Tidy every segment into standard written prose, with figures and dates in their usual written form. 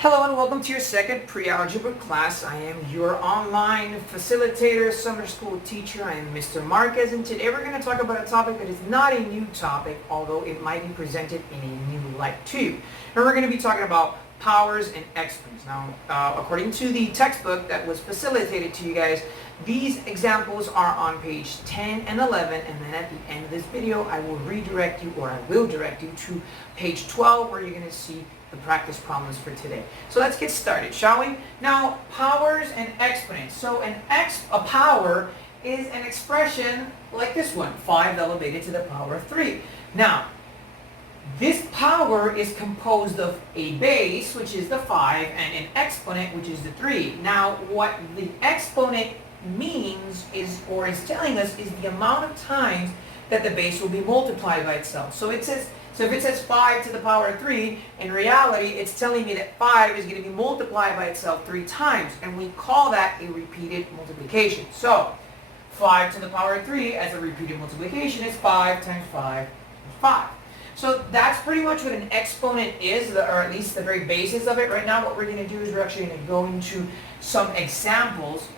Hello and welcome to your second pre-algebra class. I am your online facilitator, summer school teacher. I am Mr. Marquez, and today we're going to talk about a topic that is not a new topic, although it might be presented in a new light too. And we're going to be talking about powers and exponents. Now, according to the textbook that was facilitated to you guys, these examples are on page 10 and 11, and then at the end of this video, I will redirect you, or I will direct you to page 12, where you're going to see the practice problems for today. So let's get started, shall we? Now, powers and exponents. So a power is an expression like this one, 5 elevated to the power of 3. Now, this power is composed of a base, which is the 5, and an exponent, which is the 3. Now, what the exponent means is, or is telling us, is the amount of times that the base will be multiplied by itself. So if it says 5 to the power of 3, in reality, it's telling me that 5 is going to be multiplied by itself 3 times, and we call that a repeated multiplication. So, 5 to the power of 3 as a repeated multiplication is 5 times 5 times 5. So that's pretty much what an exponent is, or at least the very basis of it. Right now, what we're going to do is we're actually going to go into some examples.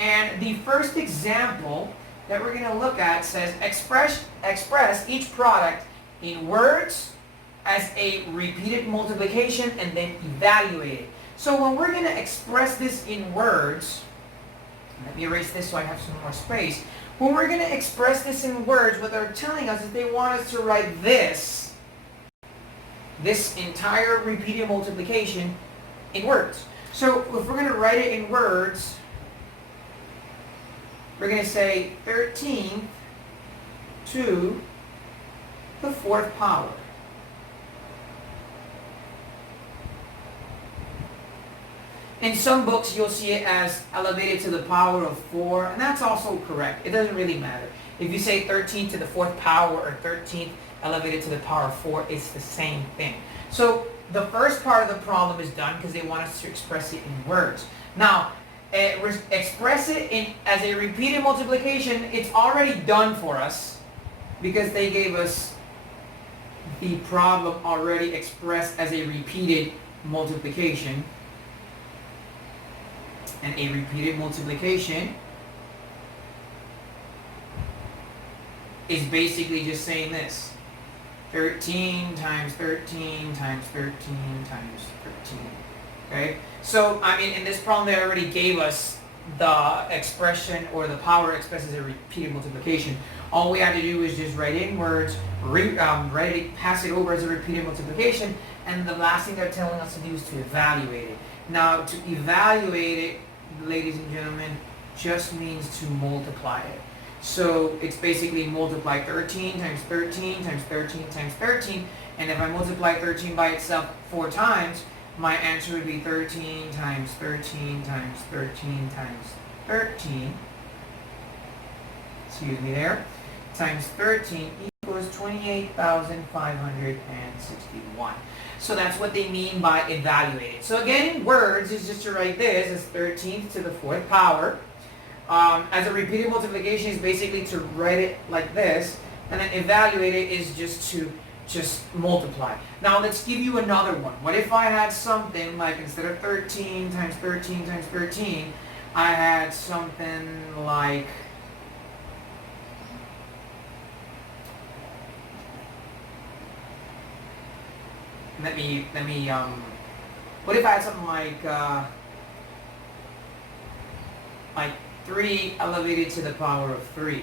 And the first example that we're going to look at says express each product in words as a repeated multiplication and then evaluate it. So when we're going to express this in words, let me erase this so I have some more space. When we're going to express this in words, what they're telling us is they want us to write this entire repeated multiplication in words. So if we're going to write it in words, we're going to say 13 to the 4th power. In some books, you'll see it as elevated to the power of 4, and that's also correct. It doesn't really matter. If you say 13 to the 4th power or 13 elevated to the power of 4, it's the same thing. So the first part of the problem is done because they want us to express it in words. Now, express it as a repeated multiplication. It's already done for us because they gave us the problem already expressed as a repeated multiplication. And a repeated multiplication is basically just saying this: 13 times 13 times 13 times 13. Okay? So, I mean, in this problem, they already gave us the expression, or the power expressed as a repeated multiplication. All we had to do is just write it in words, pass it over as a repeated multiplication, and the last thing they're telling us to do is to evaluate it. Now, to evaluate it, ladies and gentlemen, just means to multiply it. So it's basically multiply 13 times 13 times 13 times 13, and if I multiply 13 by itself 4 times, my answer would be 13 times 13 times 13 times 13, excuse me there, times 13 equals 28,561. So that's what they mean by evaluated. So again, in words, is just to write this as 13 to the 4th power. As a repeated multiplication is basically to write it like this, and then evaluate it is just to multiply. Now let's give you another one. What if I had something like, instead of 13 times 13 times 13, I had something like, what if I had something like 3 elevated to the power of 3,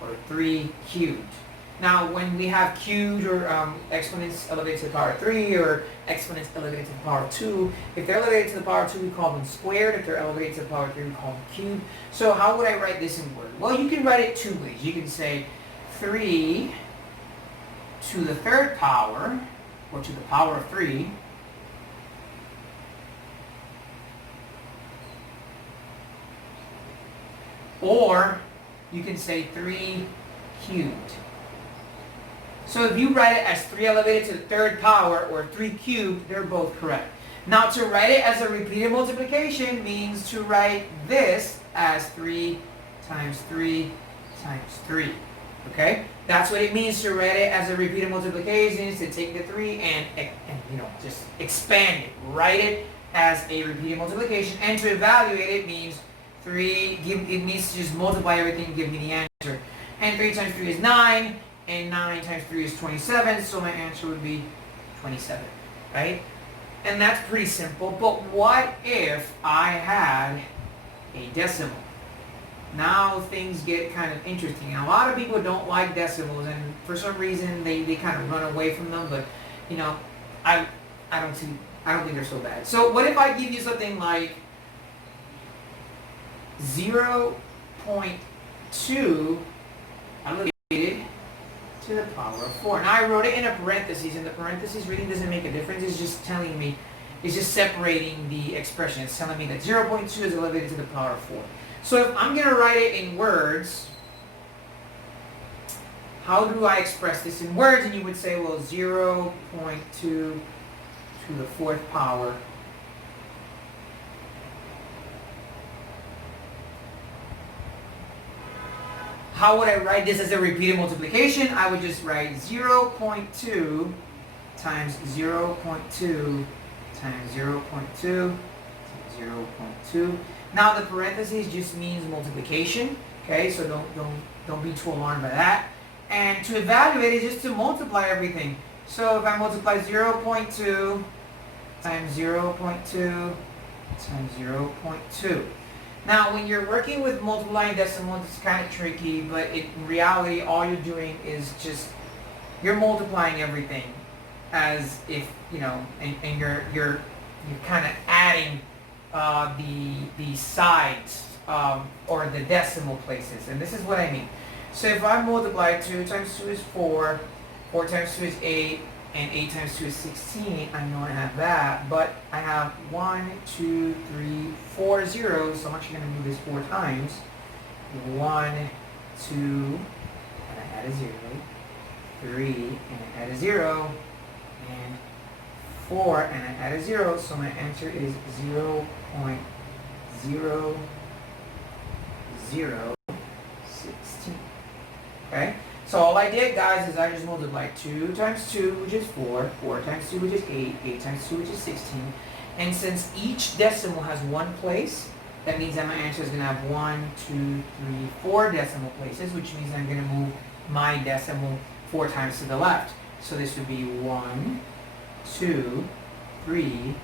or 3 cubed. Now, when we have cubed or exponents elevated to the power of 3, or exponents elevated to the power of 2, if they're elevated to the power of 2, we call them squared. If they're elevated to the power of 3, we call them cubed. So how would I write this in word? Well, you can write it 2 ways. You can say 3 to the 3rd power, or to the power of 3, or you can say 3 cubed. So if you write it as 3 elevated to the 3rd power or 3 cubed, they're both correct. Now, to write it as a repeated multiplication means to write this as 3 times 3 times 3. Okay, that's what it means to write it as a repeated multiplication, is to take the 3 and just expand it, write it as a repeated multiplication, and to evaluate it means it means to just multiply everything and give me the answer. And 3 times 3 is 9, and 9 times 3 is 27, so my answer would be 27, right? And that's pretty simple, but what if I had a decimal? Now things get kind of interesting. And a lot of people don't like decimals, and for some reason they kind of run away from them, but I don't think they're so bad. So what if I give you something like 0.2 elevated to the power of 4. Now I wrote it in a parentheses, and the parentheses really doesn't make a difference. It's just telling me, it's just separating the expression. It's telling me that 0.2 is elevated to the power of 4. So if I'm going to write it in words, how do I express this in words? And you would say, well, 0.2 to the 4th power . How would I write this as a repeated multiplication? I would just write 0.2 times 0.2 times 0.2 times 0.2. Now the parentheses just means multiplication, okay? So don't be too alarmed by that. And to evaluate it, just to multiply everything. So if I multiply 0.2 times 0.2 times 0.2. Now, when you're working with multiplying decimals, it's kind of tricky, but in reality, all you're doing is just, you're multiplying everything as if, and you're kind of adding the sides or the decimal places. And this is what I mean. So if I multiply 2 times 2 is 4, 4 times 2 is 8, and 8 times 2 is 16, I know I have that, but I have 1, 2, 3, 4 zeros, so I'm actually going to do this 4 times. 1, 2, and I add a 0, 3, and I add a 0, and 4, and I add a 0, so my answer is 0.0016. Okay? So all I did, guys, is I just multiplied 2 times 2, which is 4, 4 times 2, which is 8, 8 times 2, which is 16. And since each decimal has one place, that means that my answer is going to have 1, 2, 3, 4 decimal places, which means I'm going to move my decimal 4 times to the left. So this would be 1, 2, 3,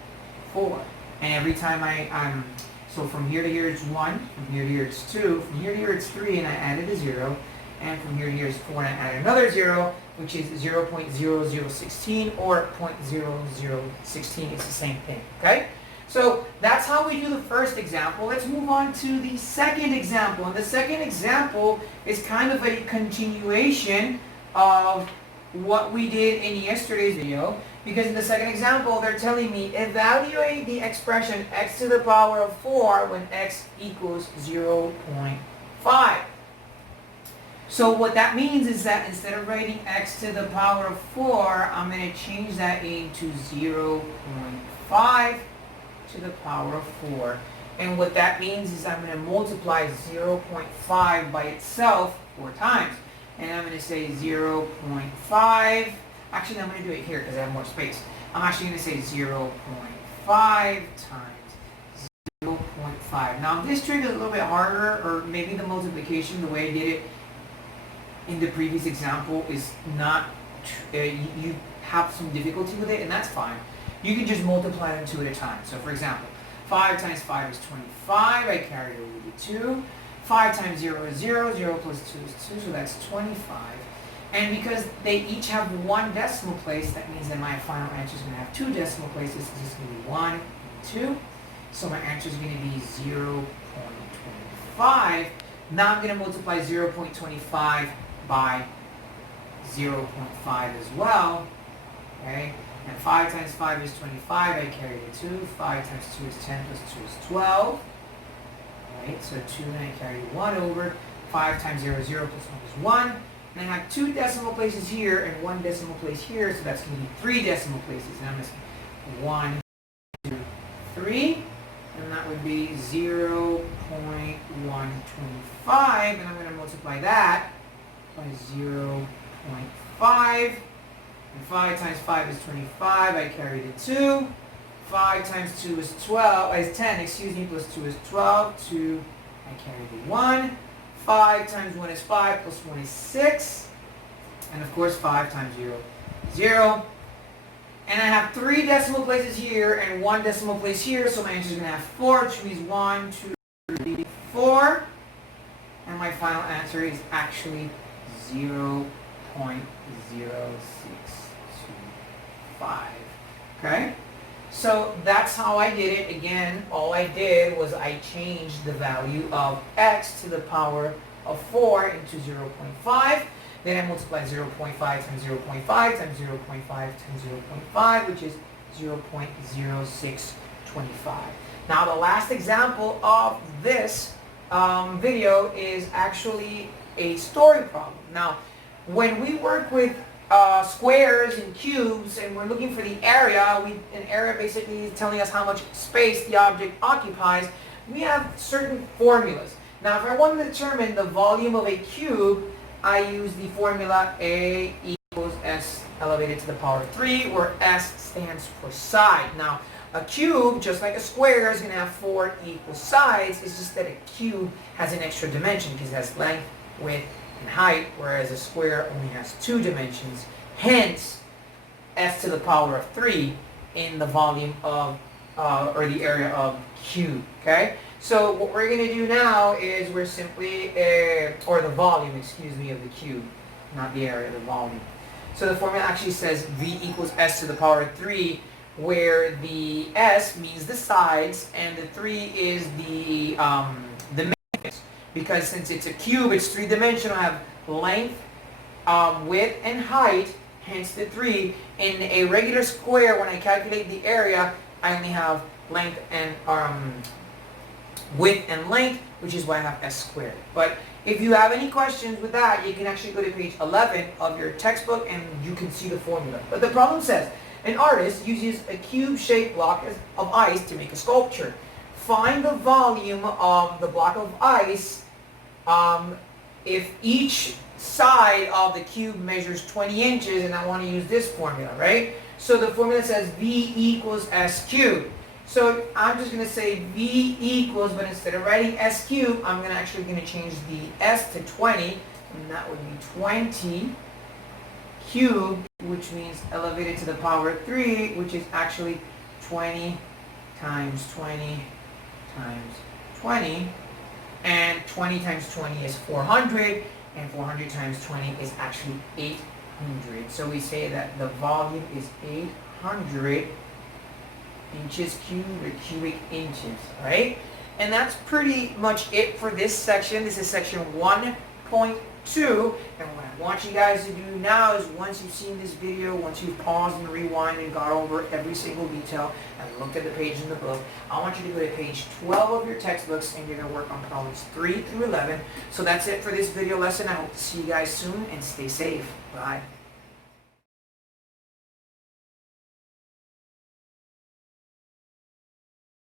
4. And every time so from here to here it's 1, from here to here it's 2, from here to here it's 3, and I added a 0. And from here to here is 4, and I add another 0, which is 0.0016 or 0.0016. It's the same thing, okay? So that's how we do the first example. Let's move on to the second example. And the second example is kind of a continuation of what we did in yesterday's video, because in the second example, they're telling me evaluate the expression x to the power of 4 when x equals 0.5. So what that means is that instead of writing x to the power of 4, I'm going to change that into 0.5 to the power of 4. And what that means is I'm going to multiply 0.5 by itself 4 times. And I'm going to say 0.5. Actually, I'm going to do it here because I have more space. I'm actually going to say 0.5 times 0.5. Now, this trick is a little bit harder, or maybe the multiplication, the way I did it in the previous example, is not, you have some difficulty with it, and that's fine. You can just multiply them 2 at a time. So for example, 5 times 5 is 25, I carry it over to 2. 5 times 0 is 0, 0 plus 2 is 2, so that's 25. And because they each have one decimal place, that means that my final answer is going to have 2 decimal places. This is going to be 1 and 2. So my answer is going to be 0.25. Now I'm going to multiply 0.25 by 0.5 as well. Okay? And 5 times 5 is 25. I carry the 2. 5 times 2 is 10 plus 2 is 12. Right? So 2 and I carry 1 over. 5 times 0 is 0 plus 1 is 1. And I have 2 decimal places here and 1 decimal place here. So that's going to be 3 decimal places. And I'm going to say 1, 2, 3. And that would be 0.125. And I'm going to multiply that by 0.5. And 5 times 5 is 25. I carry the 2. 5 times 2 is 10, excuse me, plus 2 is 12. 2, I carry the 1. 5 times 1 is 5, plus 1 is 6. And of course, 5 times 0 is 0. And I have 3 decimal places here and 1 decimal place here, so my answer is going to have 4, which means 1, 2, 3, 4. And my final answer is actually 0.0625. Okay? So that's how I did it. Again, all I did was I changed the value of x to the power of 4 into 0.5. Then I multiply 0.5 times 0.5 times 0.5 times 0.5, which is 0.0625. Now the last example of this video is actually a story problem. Now, when we work with squares and cubes and we're looking for the area, an area basically is telling us how much space the object occupies, we have certain formulas. Now, if I want to determine the volume of a cube, I use the formula A equals S elevated to the power of 3, where S stands for side. Now, a cube, just like a square, is going to have 4 equal sides. It's just that a cube has an extra dimension because it has length, width, and height, whereas a square only has 2 dimensions. Hence, S to the power of 3 in the volume of, or the area of cube. Okay? So what we're going to do now is we're simply, or the volume, excuse me, of the cube, not the area, the volume. So the formula actually says V equals S to the power of 3, where the S means the sides and the 3 is the dimensions. Because since it's a cube, it's 3-dimensional, have length, width, and height, hence the 3. In a regular square, when I calculate the area, I only have length and width and length, which is why I have S squared. But if you have any questions with that, you can actually go to page 11 of your textbook and you can see the formula. But the problem says, an artist uses a cube-shaped block of ice to make a sculpture. Find the volume of the block of ice if each side of the cube measures 20 inches, and I want to use this formula, right? So the formula says V equals S cubed. So I'm just going to say V equals, but instead of writing S cubed, I'm actually going to change the S to 20, and that would be 20 cubed, which means elevated to the power of 3, which is actually 20 times 20 times 20, and 20 times 20 is 400, and 400 times 20 is actually 800. So we say that the volume is 800 inches cubed, or cubic inches, right? And that's pretty much it for this section. This is section 1.2, and what I want you guys to do now is, once you've seen this video, once you've paused and rewind and got over every single detail and looked at the page in the book, I want you to go to page 12 of your textbooks and you're going to work on problems 3 through 11. So that's it for this video lesson. I hope to see you guys soon, and stay safe. Bye.